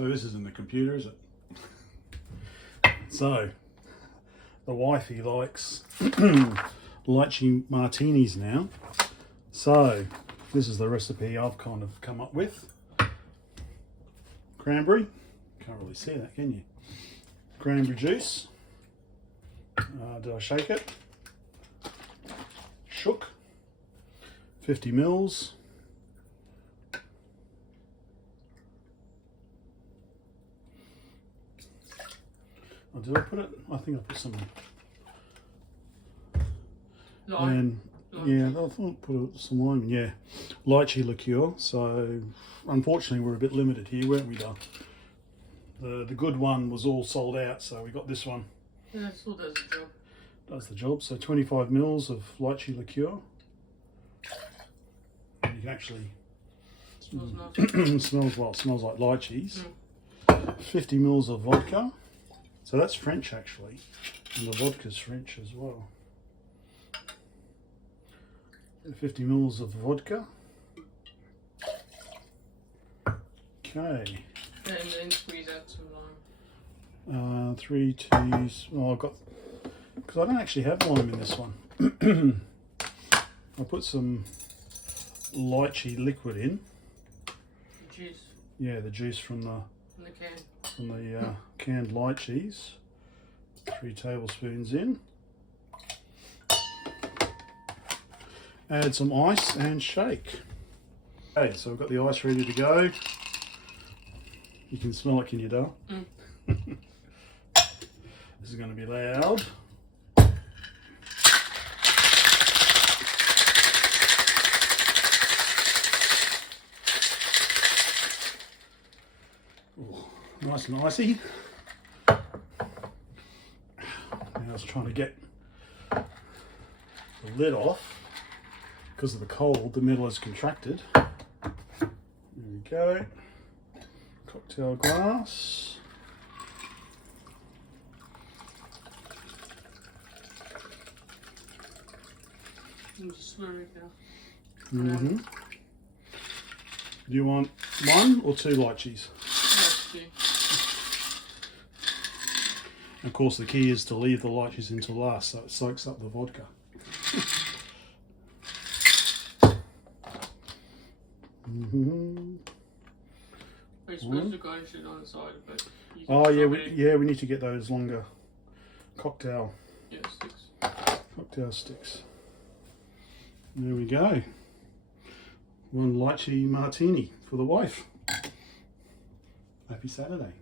So this isn't the computer, is it? So the wifey likes lychee martinis now. So this is the recipe I've kind of come up with. Cranberry, can't really see that, can you? Cranberry juice. Did I shake it? Shook. 50 mils. Oh, did I put it? I think I put some. Lime. Yeah, I thought I put some lime in. Yeah, lychee liqueur. So unfortunately, we're a bit limited here, weren't we, though? The good one was all sold out, so we got this one. Yeah, it still does the job. Does the job. So 25 mils of lychee liqueur. You can actually Smells nice. smells like lychees. 50 mils of vodka. So that's French actually, and the vodka's French as well. 50 mils of vodka. Okay. And then squeeze out some lime. 3 teas. Oh, I've got, because I don't actually have lime in this one. I put some lychee liquid in. Juice. Yeah, the juice from the can. From the canned lychees. 3 tablespoons in. Add some ice and shake. Okay, so we've got the ice ready to go. You can smell it, can you, Dale? This is going to be loud. Ooh, nice and icy. Now I was trying to get the lid off. Because of the cold, the middle is contracted. There we go. Cocktail glass. I'm just slurring it now. Do you want 1 or 2 lychees? Yes, 2. Of course, the key is to leave the lychees until last, so it soaks up the vodka. We're supposed to garnish it on the side, but you can Oh yeah, we need to get those longer cocktail sticks. There we go. 1 lychee martini for the wife. Happy Saturday.